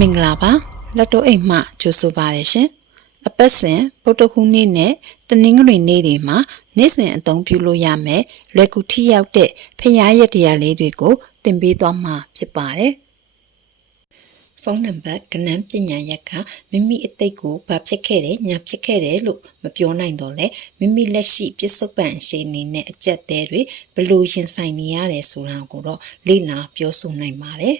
မင်္ဂလာပါလက်တော့အိမ်မှကြိုဆိုပါရရှင်အပတ်စဉ်ဗုဒ္ဓဟူးနေ့နဲ့တနင်္ဂနွေနေ့တွေမှာနေ့စဉ်အသုံးပြုလို့ရမယ်လွယ်ကူထိရောက်တဲ့ဖျားရက်တရားလေးတွေကိုသင်ပေးသွားမှာဖြစ်ပါတယ်ဖုန်းနံပါတ်ကဏ္ဍပညာရက်ကမိမိအသိကိုဘာဖြစ်ခဲ့တယ်ညာဖြစ်ခဲ့တယ်လို့မပြောနိုင်တော့လဲမိမိလက်ရှိပြစ္ဆုတ်ပံအခြေအနေနဲ့အကျက်သေးတွေဘယ်လိုရင်ဆိုင်နေရတယ်ဆိုတာကိုတော့လေ့လာပြောဆိုနိုင်ပါတယ်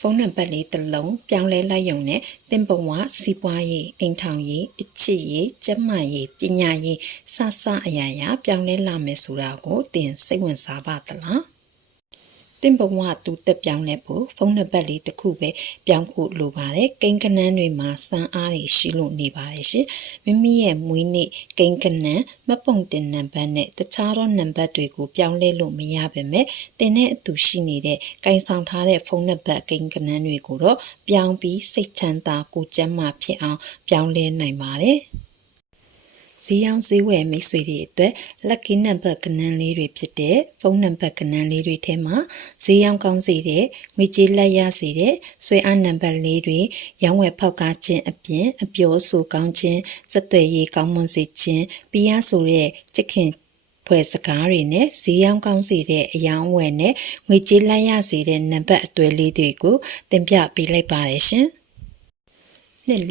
ဖုန်းနံပါတ်လေးတစ်လုံးပြောင်းလဲလိုက်ရုံနဲ့တင်ပဝစီးပွားရေးအိမ်ထောင်ရေးအချစ်ရေးကျန်းမာရေးပညာရေးစအရာပြောင်းလဲလာမယ်ဆိုတာကိုသင်စိတ်ဝင်စားပါသလားတင်ပဝတူတက်ပြောင်းလဲဖို့ဖုန်းနံပါတ်လေးတစ်ခုပဲပြောင်းဖို့လိုပါတယ်ကိန်းကနန်းတွေမှာစွမ်းအားတွေရှိလို့နေပါတယ်ရှင်မိမိရဲ့မွေးနေ့ကိန်းကနန်းမှတ်ပုံတင်နံပါတ်နဲ့တခြားသောနံပါတ်တွေကိုပြောင်းလဲလို့မရပါနဲ့တင်တဲ့အတူရှိနေတဲ့ကင်ဆောင်ထားတဲ့ဖုန်းနံပါတ်ကိန်းကနန်းတွေကိုတော့ပြောင်းပြီးစိတ်ချမ်းသာကိုကျန်းမာဖြစ်အောင်ပြောင်းလဲနိုင်ပါတယ်ဈေးရောင်းဈေးဝယ်မိတ်ဆွေတွေအတွက် lucky number ကဏ္ဍလေးတွေဖြစ်တဲ့ဖုန်းနံပါတ်ကဏ္ဍလေးတွေထဲမှာဈေးရောင်းကောင်းစေတဲ့ငွေကြေးလက်ရစေတဲ့ဆွဲအားနံပါတ်လေးတွေရောင်းဝယ်ဖောက်ကားခြင်းအပြင်အပြောအဆိုကောင်းခြင်းစက်သွယ်ရေးကောင်းမွန်စေခြင်းပြရဆိုတဲ့ချစ်ခင်ဖွဲ့စကားတွေနဲ့ဈေးရောင်းကောင်းစေတဲ့အယောင်းဝယ်နဲ့ငွေကြေးလက်ရစေတဲ့နံပါတ်အသွယ်လေးတွေကိုသင်ပြပေးလိုက်ပါတယ်ရှင်နှစ်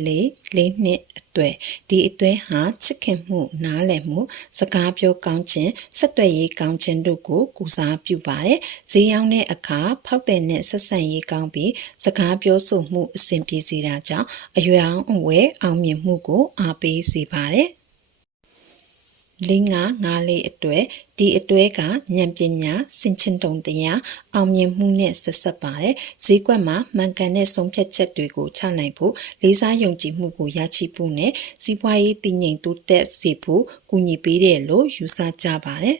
နှစ်အသွဲဒီအသွဲဟာချစ်ခင်မှုနားလည်မှုစကားပြောကောင်းခြင်းဆက်သွယ်ရေးကောင်းခြင်းတို့ကိုကူစားပြုပါတယ်ဈေးရောင်းတဲ့အခါဖောက်တဲ့နဲ့ဆက်ဆံရေးကောင်းပြီးစကားပြောဆိုမှုအဆင်ပြေစေတာကြောင့်အရွယ်အောင်အဝယ်အောင်မြင်မှုကိုအားပေးစေပါတယ်ငါးအတွက်ဒီအတွဲကဉာဏ်ပညာစင်ချင်တုံတရားအောင်မြင်မှုနဲ့ဆက်ဆက်ပါတယ်ဈေးကွက်မှာမှန်ကန်တဲ့ဆုံးဖြတ်ချက်တွေကိုချနိုင်ဖို့လေးစားယုံကြည်မှုကိုရရှိဖို့နဲ့စီးပွားရေးတည်ငြိမ်တိုးတက်စေဖို့ကူညီပေးတယ်လို့ယူဆကြပါတယ်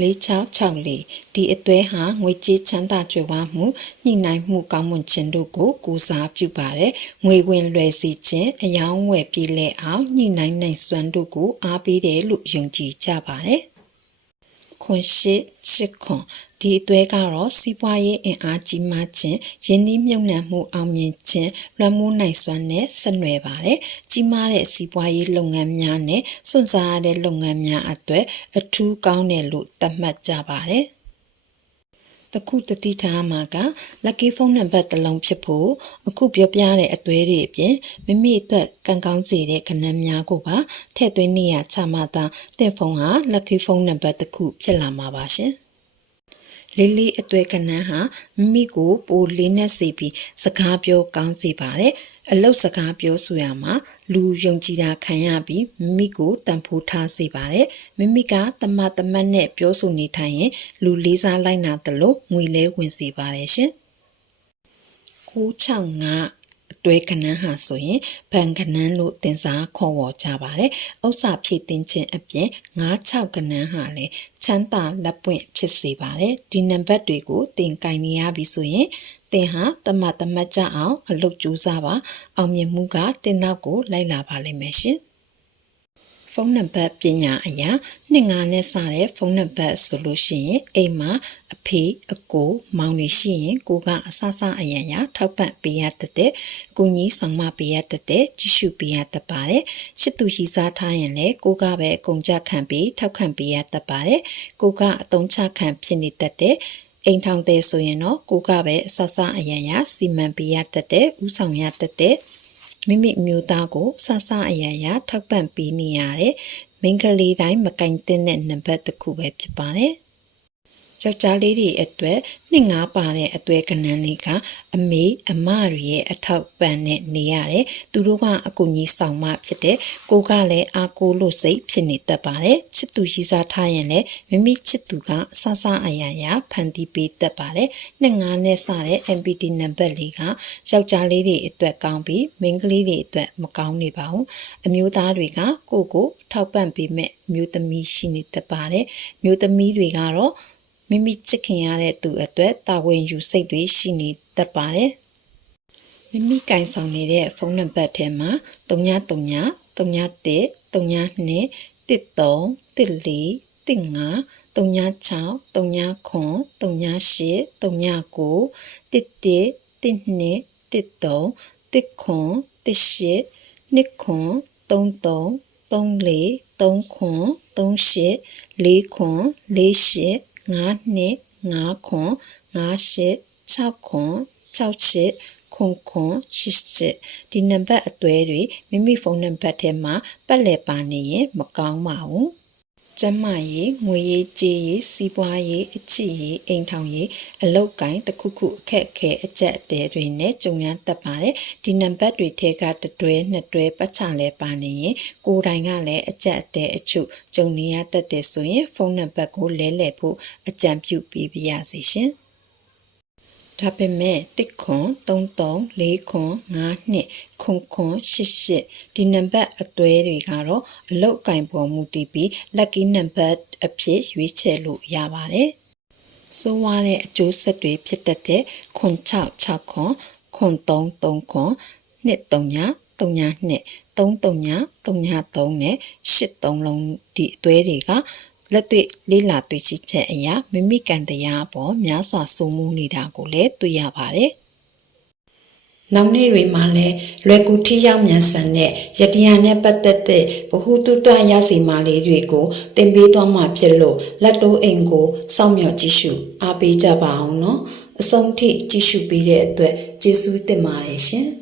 4664ဒီအတွဲဟာငွေကြေးချမ်းသာကြွယ်ဝမှုညှိနှိုင်းမှုကောင်းမွန်ခြင်းတို့ကိုကူစားပြုပါတယ်ငွေဝင်လွယ်စေခြင်းအယောင်းဝယ်ပြည်လဲအောင်ညှိနှိုင်းနိုင်စွမ်းတို့ကိုအားပေးတယ်လို့ယုံကြည်ကြပါတယ်ခွန်ရှိဒီအတွဲကတော့စီးပွားရေးအင်အားကြီးမားခြင်းယင်းနှီးမြှုပ်နှံမှုအောင်မြင်ခြင်းလွှမ်းမိုးနိုင်စွမ်းနဲ့ဆက်နွယ်ပါတယ်ကြီးမားတဲ့စီးပွားရေးလုပ်ငန်းများနဲ့စွန့်စားရတဲ့လုပ်ငန်းများအတွက်အထူးကောင်းတယ်လို့သတ်မှတ်ကြပါတယ်တခုတတိထားမှာက lucky phone number တစ်လုံးဖြစ်ဖို့အခုပြောပြတဲ့အသွဲတွေအပြင်မိမိအတွက်ကံကောင်းစေတဲ့ကဏ္ဍများကိုပါထည့်သွင်းနေရချမှသာတဲ့ဖုန်းဟာ lucky phone number တစ်ခုဖြစ်လာမှာပါရှင်လေးအတွဲကဏ္ဍဟာမိမိကိုပိုလေးနက်စေပြီးစကားပြောကောင်းစေပါတယ်အလုပ်စကားပြောဆိုရမှာလူယုံကြည်တာခံရပြီးမိမိကိုတန်ဖိုးထားစေပါတယ်မိမိကတမတ်နဲ့ပြောဆိုနေထိုင်ရင်လူလေးစားလိုက်နာသလိုငွေလဲဝင်စေပါတယ်ရှင်965အတွဲကဏ္ဍဟာဆိုရင်ဘဏ်ကဏ္ဍလို့တင်စားခေါ်ဝေါ်ကြပါတယ်။ဥစ္စာဖြည့်တင်းခြင်းအပြင်96ကဏ္ဍဟာလည်းချမ်းသာလက်ပွင့်ဖြစ်စေပါတယ်။ဒီနံပါတ်တွေကိုတင်ကင်နေရပြီဆိုရင်သင်ဟာတမတ်ကြအောင်အလုပ်ကြိုးစားပါအောင်မြင်မှုကတင်နောက်ကိုလိုက်လာပါလိမ့်မယ်ရှင်။ဖုန်းနံပါတ်ပညာအရာ25နဲ့စတဲ့ဖုန်းနံပါတ်ဆိုလို့ရှိရင်အိမ်မှာအဖေအကိုမောင်တွေရှိရင်ကိုကအဆအရာထောက်ပံ့ပေးရတဲ့ကိုကြီးဆောင်မပေးရတဲ့ကြီးစုပေးရတတ်ပါတယ်ရှစ်သူရှိစားထားရင်လည်းကိုကပဲအကုန်ကြခံပြီးထောက်ခံပေးရတတ်ပါတယ်ကိုကအတုံးချခံဖြစ်နေတတ်တဲ့အိမ်ထောင်တဲ့ဆိုရင်တော့ကိုကပဲအဆအရာစီမံပေးရတဲ့ဥဆောင်ရတဲ့မိမိမျိုးသားကိုဆအရာထောက်ပံ့ပေးနေရတဲ့မိန်းကလေးတိုင်းမကင်တဲ့နံပါတ်တစ်ခုပဲဖြစ်ပါတယ်။ယောက်ျားလေးတွေအတွက်25ပါတဲ့အသွဲကဏ္ဍလေးကအမေအမတွေရဲ့အထောက်ပံ့နဲ့နေရတယ်။သူတို့ကအကူကြီးဆောင်မဖြစ်တဲ့ကိုကလည်းအားကိုးလို့စိတ်ဖြစ်နေတတ်ပါတယ်။ချစ်သူရှိစားထားရင်လည်းမိမိချစ်သူကဆအရာဖန်တီးပေးတတ်ပါတယ်။25နဲ့စတဲ့ MPT နံပါတ်လေးကယောက်ျားလေးတွေအတွက်ကောင်းပြီးမိန်းကလေးတွေအတွက်မကောင်းနေပါဘူး။အမျိုးသားတွေကကိုထောက်ပံ့ပေးမဲ့မျိုးသမီးရှိနေတတ်ပါတယ်။မျိုးသမီးတွေကတော့မိမိချစ်ခင်ရတဲ့သူအတွက်တာဝန်ယူစိတ်တွေရှိနေတတ်ပါတယ်မိမိကင်ဆောင်နေတဲ့ဖုန်းနံပါတ်ထဲမှာ33 31 32 13 14 15 36 39 38 39 11 12 တစ်သုံးတစ်ခွန်တစ်ရှစ်နှစ်ခွန်သုံးသုံးသုံးလေးသုံးခွန်သုံးရှစ်လေးခွန်လေးရှစ်ငါးနှစ်ငါးခွန်ငါးရှစ်၆ခွန်၆ရှစ်ခွန်ခွန်ရှစ်ရှစ်ဒီနံပါတ်အသွဲတွေမိမိဖုန်းနံပါတ်ထဲမှာပတ်လည်ပါနေရင်မကောင်းပါဘူးကျမရေးငွေရေးကြေးရေးစီးပွားရေးအချစ်ရေးအိမ်ထောင်ရေးအလုပ်ကိုင်းတစ်ခုခုအခက်အခဲအကျက်အတဲတွေနဲ့ကြုံရတတ်ပါတယ်ဒီနံပါတ်တွေထဲကတစ်တွဲနှစ်တွဲပတ်ချလဲပါနေရင်ကိုယ်တိုင်ကလည်းအကျက်အတဲအချုပ်ကြုံနေရတတ်တယ်ဆိုရင်ဖုန်းနံပါတ်ကိုလဲလှယ်ဖို့အကြံပြုပေးပါရစေရှင်ဒါပေမဲ့တစ်ခွန်33 4ခွန်5နှစ်ခွန်ခွန်88ဒီနံပါတ်အသွဲတွေကတော့အလောက်ကင်ပေါ်မူတည်ပြီး lucky number အဖြစ်ရွေးချယ်လို့ရပါတယ်။ဆိုးဝါးတဲ့အကျိုးဆက်တွေဖြစ်တတ်တဲ့ခွန်66ခွန်ခွန်33ခွန်နှစ်3 3 2 3 3 3 3နဲ့83လုံးဒီအသွဲတွေကလက်တွေ့လေးလာတွေ့ရှိချက်အရာမိမိကံတရားအပေါ်များစွာစိုးမိုးနေတာကိုလည်းတွေ့ရပါတယ်။နောက်နေ့တွေမှာလည်းလွယ်ကူထိရောက်မြန်ဆန်တဲ့ယတရားနဲ့ပတ်သက်တဲ့ဗဟုသုတရစီမာလေးတွေကိုသင်ပေးသွားမှာဖြစ်လို့လက်တိုးအိမ်ကိုစောင့်မျှော်ကြည့်ရှုအားပေးကြပါအောင်နော်။အဆုံးထိကြည့်ရှုပေးတဲ့အတွက်ကျေးဇူးတင်ပါတယ်ရှင်။